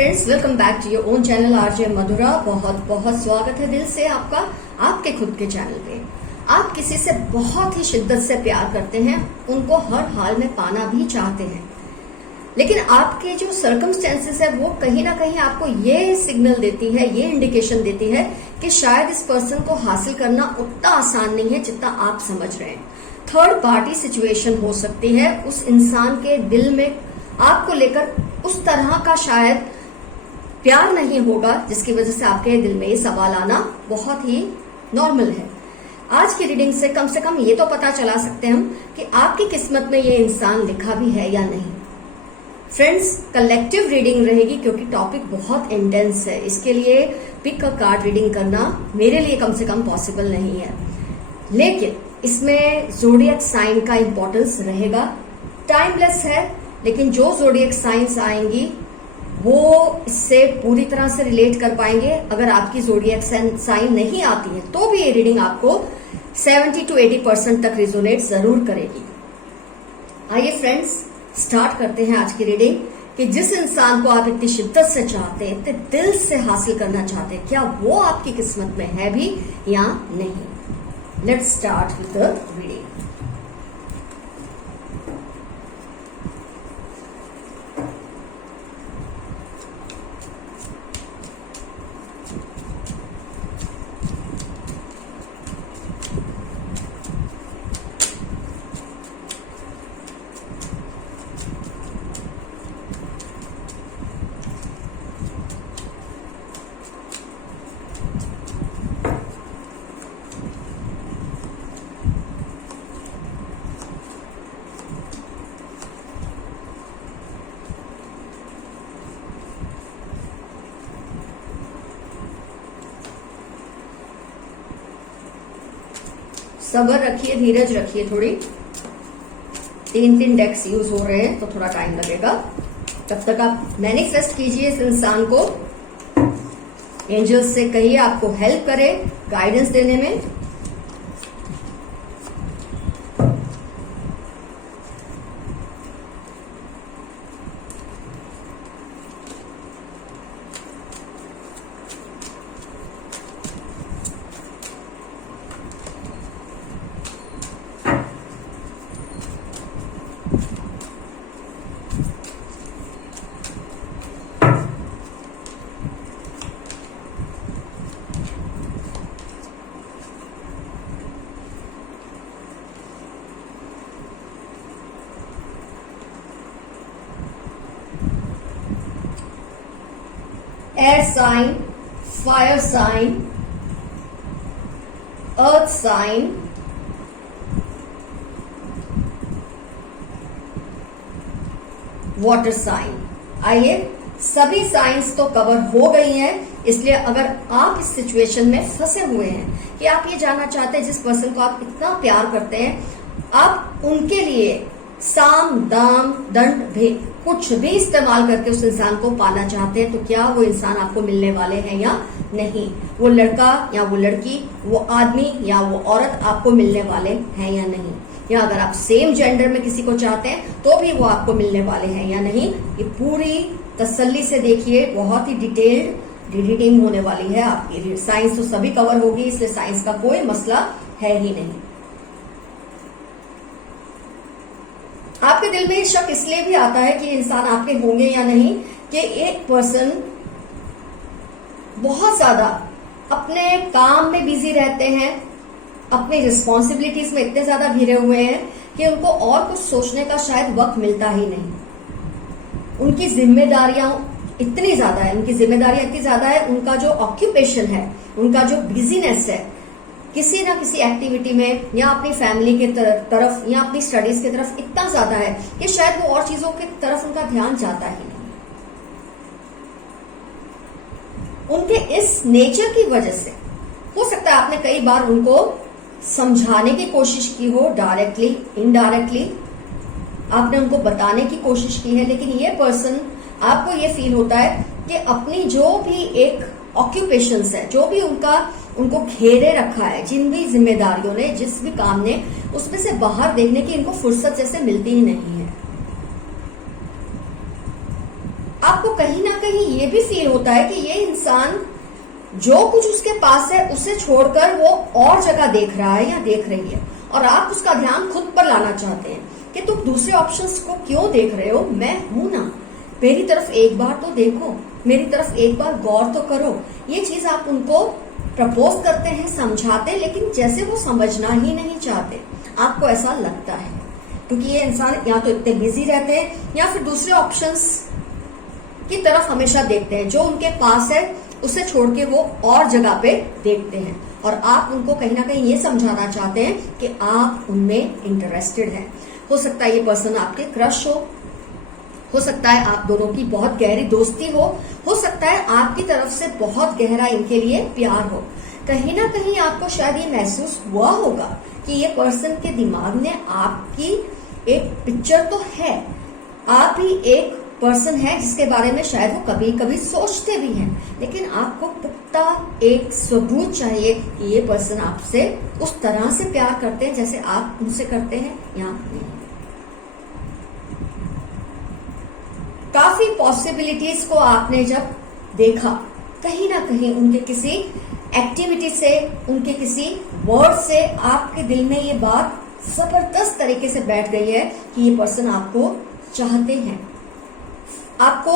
Friends, welcome back to your own channel RJ Madhura. बहुत बहुत स्वागत है दिल से आपका आपके खुद के चैनल पे। आप किसी से बहुत ही शिद्दत से प्यार करते हैं, उनको हर हाल में पाना भी चाहते हैं, लेकिन आपके जो सर्कमस्टेंसेस है वो कहीं ना कहीं आपको ये सिग्नल देती है, ये इंडिकेशन देती है कि शायद इस पर्सन को हासिल करना उतना आसान नहीं है जितना आप समझ रहे हैं। थर्ड पार्टी सिचुएशन हो सकती है, उस इंसान के दिल में आपको लेकर उस तरह का शायद प्यार नहीं होगा जिसकी वजह से आपके दिल में ये सवाल आना बहुत ही नॉर्मल है। आज की रीडिंग से कम ये तो पता चला सकते हैं हम कि आपकी किस्मत में ये इंसान लिखा भी है या नहीं। फ्रेंड्स, कलेक्टिव रीडिंग रहेगी क्योंकि टॉपिक बहुत इंटेंस है, इसके लिए पिक अ कार्ड रीडिंग करना मेरे लिए कम से कम पॉसिबल नहीं है, लेकिन इसमें ज़ोडिएक साइन का इंपॉर्टेंस रहेगा। टाइमलेस है, लेकिन जो ज़ोडिएक साइंस आएंगी वो इससे पूरी तरह से रिलेट कर पाएंगे। अगर आपकी ज़ोडिएक साइन नहीं आती है तो भी ये रीडिंग आपको 70 to 80% तक रिजोनेट जरूर करेगी। आइए फ्रेंड्स, स्टार्ट करते हैं आज की रीडिंग कि जिस इंसान को आप इतनी शिद्दत से चाहते हैं, इतने दिल से हासिल करना चाहते हैं, क्या वो आपकी किस्मत में है भी या नहीं। Let's start with the reading. सब्र रखिए, धीरज रखिए, थोड़ी 3 डेक्स यूज हो रहे हैं तो थोड़ा टाइम लगेगा। तब तक आप मैनिफेस्ट कीजिए इस इंसान को। एंजल्स से कहिए आपको हेल्प करे गाइडेंस देने में। Air sign, fire sign, earth sign, water sign. आइए, सभी साइंस तो कवर हो गई हैं, इसलिए अगर आप इस सिचुएशन में फंसे हुए हैं कि आप ये जानना चाहते हैं जिस पर्सन को आप इतना प्यार करते हैं, आप उनके लिए साम दाम दंड भेद कुछ भी इस्तेमाल करके उस इंसान को पाना चाहते हैं, तो क्या वो इंसान आपको मिलने वाले हैं या नहीं। वो लड़का या वो लड़की, वो आदमी या वो औरत आपको मिलने वाले हैं या नहीं। या अगर आप सेम जेंडर में किसी को चाहते हैं तो भी वो आपको मिलने वाले हैं या नहीं। ये पूरी तसल्ली से देखिए, बहुत ही डिटेल्ड रीडिंग होने वाली है आपकी। साइंस तो सभी कवर होगी, इसलिए साइंस का कोई मसला है ही नहीं। आपके दिल में शक इसलिए भी आता है कि इंसान आपके होंगे या नहीं कि एक पर्सन बहुत ज्यादा अपने काम में बिजी रहते हैं, अपनी रिस्पॉन्सिबिलिटीज में इतने ज्यादा घिरे हुए हैं कि उनको और कुछ सोचने का शायद वक्त मिलता ही नहीं। उनकी जिम्मेदारियां इतनी ज्यादा है, उनका जो ऑक्यूपेशन है, उनका जो बिजीनेस है, किसी ना किसी एक्टिविटी में या अपनी फैमिली के तरफ या अपनी स्टडीज की तरफ इतना ज्यादा है कि शायद वो और चीजों की तरफ उनका ध्यान जाता ही नहीं। उनके इस नेचर की वजह से हो सकता है आपने कई बार उनको समझाने की कोशिश की हो, डायरेक्टली इनडायरेक्टली आपने उनको बताने की कोशिश की है, लेकिन ये पर्सन, आपको ये फील होता है कि अपनी जो भी एक ऑक्यूपेशंस है, जो भी उनको घेरे रखा है, जिन भी जिम्मेदारियों ने, जिस भी काम ने, उसमें से बाहर देखने की इनको फुर्सत जैसे मिलती ही नहीं है। आपको कहीं ना कहीं ये भी फील होता है कि ये इंसान जो कुछ उसके पास है उसे छोड़कर वो और जगह देख रहा है या देख रही है, और आप उसका ध्यान खुद पर लाना चाहते हैं कि तुम दूसरे ऑप्शंस को क्यों देख रहे हो, मैं हूं ना, मेरी तरफ एक बार तो देखो, मेरी तरफ एक बार गौर तो करो। ये चीज आप उनको प्रपोज करते हैं, समझाते हैं, लेकिन जैसे वो समझना ही नहीं चाहते, आपको ऐसा लगता है, क्योंकि ये इंसान या तो इतने बिजी रहते हैं या फिर दूसरे ऑप्शंस की तरफ हमेशा देखते हैं, जो उनके पास है उसे छोड़ के वो और जगह पे देखते हैं, और आप उनको कहीं ना कहीं ये समझाना चाहते हैं कि आप उनमें इंटरेस्टेड हैं। हो सकता है ये पर्सन आपके क्रश हो सकता है आप दोनों की बहुत गहरी दोस्ती हो सकता है आपकी तरफ से बहुत गहरा इनके लिए प्यार हो। कहीं ना कहीं आपको शायद ये महसूस हुआ होगा कि ये पर्सन के दिमाग में आपकी एक पिक्चर तो है, आप ही एक पर्सन है जिसके बारे में शायद वो कभी कभी सोचते भी हैं, लेकिन आपको पुख्ता एक सबूत चाहिए कि ये पर्सन आपसे उस तरह से प्यार करते हैं जैसे आप उनसे करते हैं या नहीं। काफी पॉसिबिलिटीज को आपने जब देखा, कहीं ना कहीं उनके किसी एक्टिविटी से, उनके किसी वर्ड से आपके दिल में ये बात जबरदस्त तरीके से बैठ गई है कि ये पर्सन आपको चाहते हैं, आपको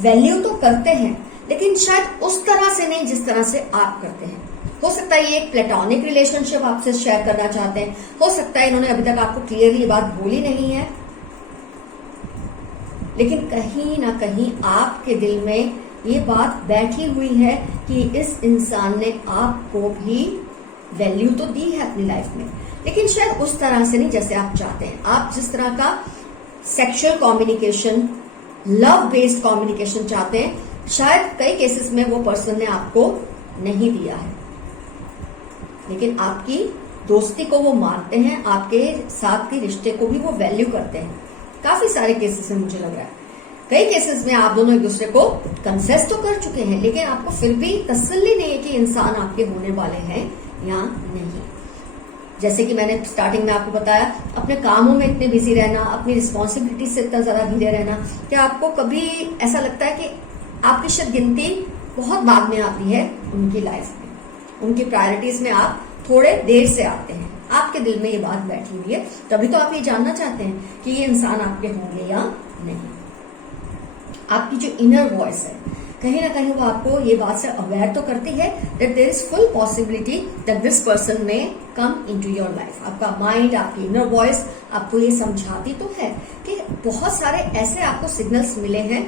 वैल्यू तो करते हैं, लेकिन शायद उस तरह से नहीं जिस तरह से आप करते हैं। हो सकता है ये एक प्लेटोनिक रिलेशनशिप आपसे शेयर करना चाहते हैं, हो सकता है इन्होंने अभी तक आपको क्लियरली ये बात बोली नहीं है, लेकिन कहीं ना कहीं आपके दिल में ये बात बैठी हुई है कि इस इंसान ने आपको भी वैल्यू तो दी है अपनी लाइफ में, लेकिन शायद उस तरह से नहीं जैसे आप चाहते हैं। आप जिस तरह का sexual communication, love based communication चाहते हैं, शायद कई केसेस में वो पर्सन ने आपको नहीं दिया है, लेकिन आपकी दोस्ती को वो मानते हैं, आपके साथ के रिश्ते को भी वो वैल्यू करते हैं। काफी सारे केसेस में मुझे लग रहा है, कई केसेस में आप दोनों एक दूसरे को कंसेस तो कर चुके हैं, लेकिन आपको फिर भी तसल्ली नहीं है कि इंसान आपके होने वाले हैं या नहीं। जैसे कि मैंने स्टार्टिंग में आपको बताया, अपने कामों में इतने बिजी रहना, अपनी रिस्पॉन्सिबिलिटी से इतना ज्यादा घिरे रहना, क्या आपको कभी ऐसा लगता है कि आपकी शायद गिनती बहुत बाद में आती है उनकी लाइफ में, उनकी प्रायोरिटीज में आप थोड़े देर से आते हैं, आपके दिल में ये बात बैठी हुई है, तभी तो आप ये जानना चाहते हैं कि ये इंसान आपके होंगे या नहीं। आपकी जो इनर वॉइस है, कहीं ना कहीं वो आपको ये बात से अवेयर तो करती है that there is full possibility that this person may come into your life. आपका माइंड, आपकी इनर वॉइस आपको ये समझाती तो है कि बहुत सारे ऐसे आपको सिग्नल्स मिले हैं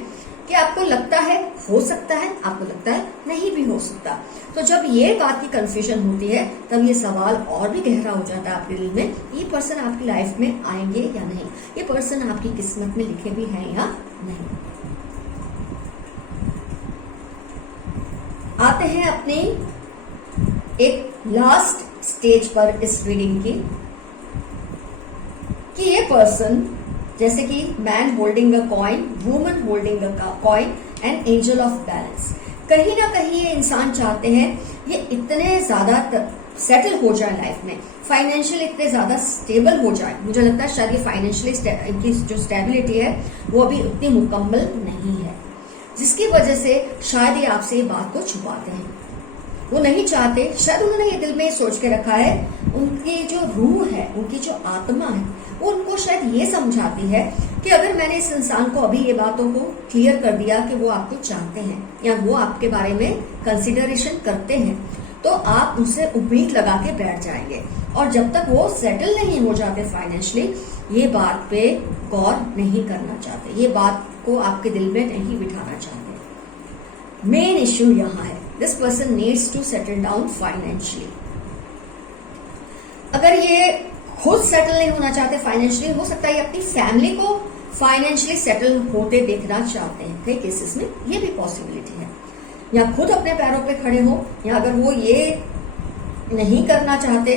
कि आपको लगता है हो सकता है, आपको लगता है नहीं भी हो सकता। तो जब ये बात की कंफ्यूजन होती है, तब ये सवाल और भी गहरा हो जाता है आपके दिल में, ये पर्सन आपकी लाइफ में आएंगे या नहीं, ये पर्सन आपकी किस्मत में लिखे भी हैं या नहीं। आते हैं अपनी एक लास्ट स्टेज पर इस रीडिंग की, कि ये पर्सन, जैसे कि man holding a coin, woman holding a coin and angel of balance, कहीं ना कहीं ये इंसान चाहते हैं ये इतने ज्यादा सेटल हो जाए लाइफ में, फाइनेंशियल इतने ज्यादा स्टेबल हो जाए। मुझे लगता है शायद ये फाइनेंशियली इनकी जो स्टेबिलिटी है वो अभी उतनी मुकम्मल नहीं है, जिसकी वजह से शायद ये आपसे ये बात को छुपाते हैं। वो नहीं चाहते, शायद उन्होंने ये दिल में सोच के रखा है, उनकी जो रूह है, उनकी जो आत्मा है, वो उनको शायद ये समझाती है कि अगर मैंने इस इंसान को अभी ये बातों को क्लियर कर दिया कि वो आपको चाहते हैं या वो आपके बारे में कंसिडरेशन करते हैं, तो आप उनसे उम्मीद लगा के बैठ जाएंगे, और जब तक वो सेटल नहीं हो जाते फाइनेंशियली, ये बात पे गौर नहीं करना चाहते, ये बात को आपके दिल में नहीं बिठाना चाहते। मेन इश्यू यहाँ है, this person needs to settle down financially. अगर ये खुद सेटल नहीं होना चाहते फाइनेंशियली, हो सकता है ये अपनी फैमिली को फाइनेंशियली सेटल होते देखना चाहते हैं, कई केसेस में ये भी पॉसिबिलिटी है, या खुद अपने पैरों पे खड़े हो, या अगर वो ये नहीं करना चाहते,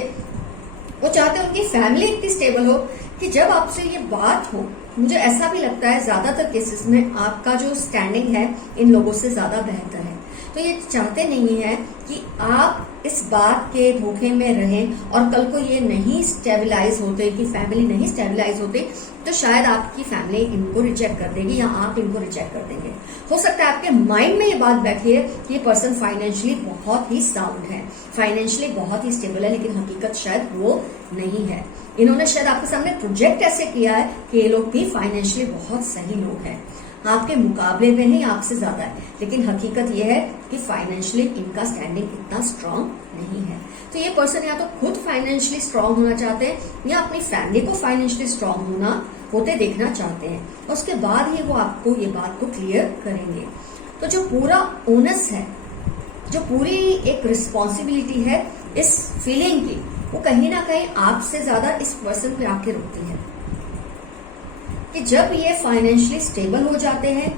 वो चाहते उनकी फैमिली इतनी स्टेबल हो कि जब आपसे ये बात हो, मुझे ऐसा भी लगता है ज्यादातर केसेस में आपका जो स्टैंडिंग है इन लोगों से ज्यादा बेहतर है, तो ये चाहते नहीं है कि आप इस बात के धोखे में रहें और कल को ये नहीं स्टेबलाइज होते कि फैमिली नहीं स्टेबलाइज होती, तो शायद आपकी फैमिली इनको रिजेक्ट कर देगी या आप इनको रिजेक्ट कर देंगे। हो सकता है आपके माइंड में ये बात बैठी है कि ये पर्सन फाइनेंशियली बहुत ही साउंड है, फाइनेंशियली बहुत ही स्टेबल है, लेकिन हकीकत शायद वो नहीं है। इन्होंने शायद आपके सामने प्रोजेक्ट ऐसे किया है कि ये लोग भी फाइनेंशियली बहुत सही लोग हैं, आपके मुकाबले में ही आपसे ज्यादा है, लेकिन हकीकत यह है कि फाइनेंशियली इनका स्टैंडिंग इतना स्ट्रांग नहीं है। तो ये पर्सन या तो खुद फाइनेंशियली स्ट्रांग होना चाहते हैं या अपनी फैमिली को फाइनेंशियली स्ट्रांग होते देखना चाहते हैं, और उसके बाद ही वो आपको ये बात को क्लियर करेंगे। तो जो पूरा ओनस है, जो पूरी एक रिस्पॉन्सिबिलिटी है इस फीलिंग की, वो कहीं ना कहीं आपसे ज्यादा इस पर्सन पे आके रुकती है कि जब ये फाइनेंशियली स्टेबल हो जाते हैं,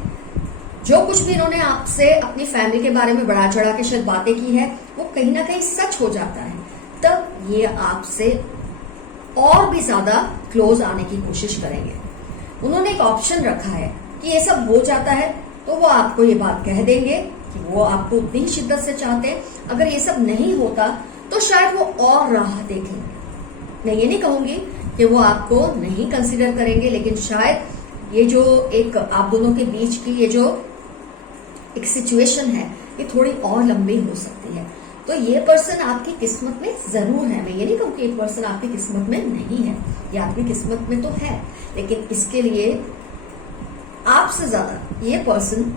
जो कुछ भी इन्होंने आपसे अपनी फैमिली के बारे में बढ़ा चढ़ा के शायद बातें की है वो कहीं ना कहीं सच हो जाता है, तब ये आपसे और भी ज्यादा क्लोज आने की कोशिश करेंगे। उन्होंने एक ऑप्शन रखा है कि ये सब हो जाता है तो वो आपको ये बात कह देंगे कि वो आपको उतनी शिद्दत से चाहते हैं। अगर ये सब नहीं होता तो शायद वो और राह देखेंगे। मैं ये नहीं कहूंगी कि वो आपको नहीं कंसीडर करेंगे, लेकिन शायद ये जो एक आप दोनों के बीच की ये जो एक सिचुएशन है ये थोड़ी और लंबी हो सकती है। तो ये पर्सन आपकी किस्मत में जरूर है। मैं ये नहीं कहूँ कि ये पर्सन आपकी किस्मत में नहीं है, ये आपकी किस्मत में तो है, लेकिन इसके लिए आपसे ज्यादा ये पर्सन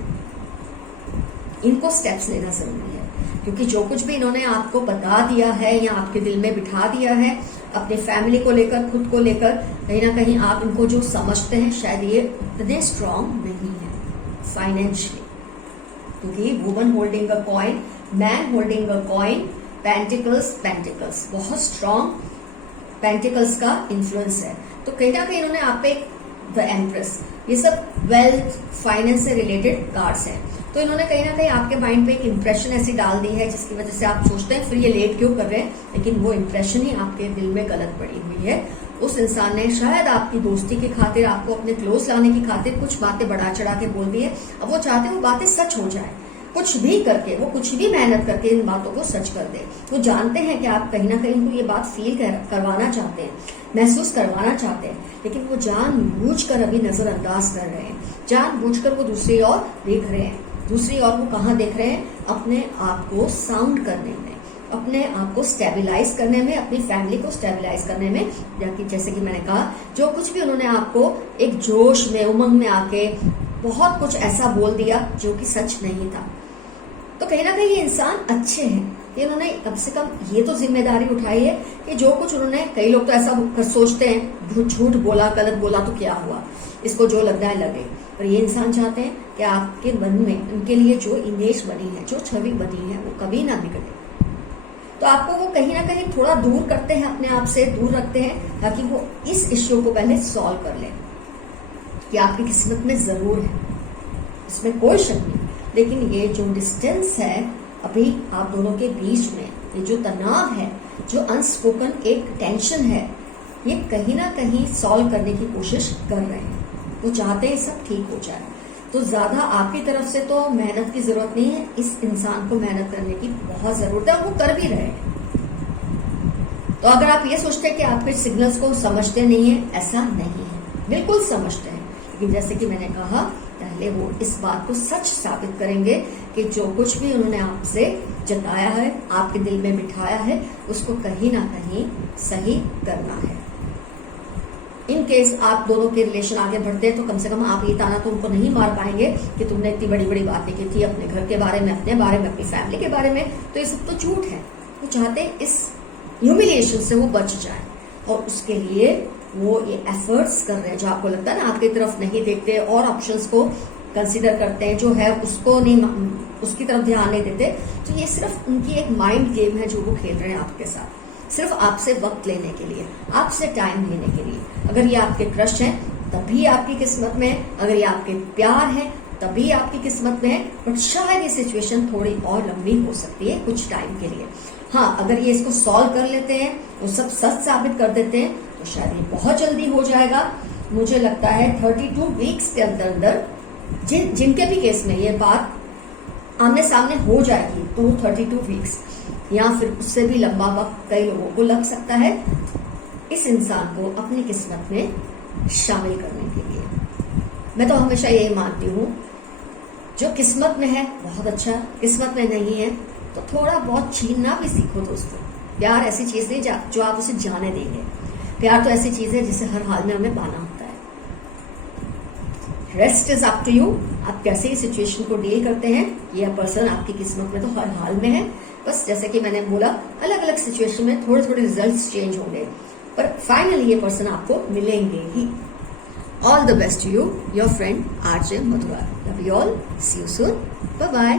इनको स्टेप्स लेना जरूरी है, क्योंकि जो कुछ भी इन्होंने आपको बता दिया है या आपके दिल में बिठा दिया है अपने फैमिली को लेकर, खुद को लेकर, कहीं ना कहीं आप इनको जो समझते हैं शायद ये इतने स्ट्रांग नहीं है फाइनेंशियली, क्योंकि woman holding a coin, man holding a coin, pentacles बहुत स्ट्रांग पेंटिकल्स का इन्फ्लुएंस है। तो कहीं ना कहीं इन्होंने आप पे द एम्प्रेस, ये सब वेल्थ फाइनेंस से रिलेटेड कार्ड्स हैं। तो इन्होंने कहीं ना कहीं आपके माइंड पे एक इंप्रेशन ऐसी डाल दी है जिसकी वजह से आप सोचते हैं फिर ये लेट क्यों कर रहे हैं, लेकिन वो इंप्रेशन ही आपके दिल में गलत पड़ी हुई है। उस इंसान ने शायद आपकी दोस्ती की खातिर, आपको अपने क्लोज लाने की खातिर कुछ बातें बढ़ा चढ़ा के बोल दी है। अब वो चाहते हैं वो बातें सच हो जाए, कुछ भी करके, वो कुछ भी मेहनत करके इन बातों को सच कर दे। वो जानते हैं कि आप कहीं ना कहीं उनको ये बात फील करवाना चाहते हैं, महसूस करवाना चाहते हैं, लेकिन वो जानबूझकर अभी नजरअंदाज कर रहे हैं, जानबूझकर वो दूसरी ओर देख रहे हैं। दूसरी ओर वो कहाँ देख रहे हैं? अपने आप को साउंड करने में, अपने आप को स्टेबलाइज करने में, अपनी फैमिली को स्टेबलाइज करने में। जैसे कि मैंने कहा, जो कुछ भी उन्होंने आपको एक जोश में, उमंग में आके बहुत कुछ ऐसा बोल दिया जो कि सच नहीं था, तो कहीं ना कहीं ये इंसान अच्छे हैं। इन्होंने कम से कम ये तो जिम्मेदारी उठाई है कि जो कुछ उन्होंने, कई लोग तो ऐसा सोचते हैं झूठ बोला, गलत बोला तो क्या हुआ, इसको जो लगना है लगे, पर ये इंसान चाहते हैं कि आपके मन में उनके लिए जो इमेज बनी है, जो छवि बनी है, वो कभी ना बिगड़े। तो आपको वो कहीं ना कहीं थोड़ा दूर करते हैं, अपने आप से दूर रखते हैं, ताकि वो इस इश्यू को पहले सॉल्व कर ले कि आपकी किस्मत में जरूर है, इसमें कोई शक नहीं। लेकिन ये जो डिस्टेंस है अभी आप दोनों के बीच में, ये जो तनाव है, जो अनस्पोकन एक टेंशन है, ये कहीं ना कहीं सॉल्व करने की कोशिश कर रहे हैं। वो चाहते हैं सब ठीक हो जाए। तो ज्यादा आपकी तरफ से तो मेहनत की जरूरत नहीं है, इस इंसान को मेहनत करने की बहुत जरूरत है, और वो कर भी रहे हैं। तो अगर आप ये सोचते हैं कि आप कुछ सिग्नल्स को समझते नहीं है, ऐसा नहीं है, बिल्कुल समझते हैं, लेकिन जैसे कि मैंने कहा पहले, वो इस बात को सच साबित करेंगे कि जो कुछ भी उन्होंने आपसे जताया है, आपके दिल में बिठाया है, उसको कहीं ना कहीं सही करना है। इन केस आप दोनों के रिलेशन आगे बढ़ते हैं तो कम से कम आप ये ताना तो उनको नहीं मार पाएंगे कि तुमने इतनी बड़ी बड़ी बातें की थी अपने घर के बारे में, अपने बारे में, अपनी फैमिली के बारे में, तो ये सब तो झूठ है। वो चाहते हैं इस ह्यूमिलिएशन से वो बच जाए, और उसके लिए वो ये एफर्ट्स कर रहे हैं। जो आपको लगता है ना आपकी तरफ नहीं देखते और ऑप्शंस को कंसीडर करते हैं, जो है उसको नहीं, उसकी तरफ ध्यान नहीं देते, तो ये सिर्फ उनकी एक माइंड गेम है जो वो खेल रहे हैं आपके साथ, सिर्फ आपसे वक्त लेने के लिए, आपसे टाइम लेने के लिए। अगर ये आपके क्रश हैं तभी आपकी किस्मत में है, अगर ये आपके प्यार है तभी आपकी किस्मत में है, बट शायद ये सिचुएशन थोड़ी और लंबी हो सकती है कुछ टाइम के लिए। हाँ, अगर ये इसको सॉल्व कर लेते हैं, वो सब सच साबित कर देते हैं, तो शायद ये बहुत जल्दी हो जाएगा। मुझे लगता है 32 वीक्स के अंदर अंदर जिनके भी केस में ये बात आमने सामने हो जाएगी, तो 32 वीक्स या फिर उससे भी लंबा वक्त कई लोगों को लग सकता है इस इंसान को अपनी किस्मत में शामिल करने के लिए। मैं तो हमेशा यही मानती हूँ, जो किस्मत में है बहुत अच्छा, किस्मत में नहीं है तो थोड़ा बहुत छीनना भी सीखो दोस्तों। प्यार ऐसी चीज नहीं जो आप उसे जाने देंगे। प्यार तो ऐसी चीज है जिसे हर हाल में हमें पाना होता है। Rest is up to you. आप कैसे ही सिचुएशन को डील करते हैं, यह पर्सन आपकी किस्मत में तो हर हाल में है। बस जैसे कि मैंने बोला, अलग अलग सिचुएशन में थोड़े थोड़े रिजल्ट्स चेंज होंगे, पर फाइनली ये पर्सन आपको मिलेंगे ही। All the best to you, your friend RJ Madhura. Love you all, see you soon, bye bye.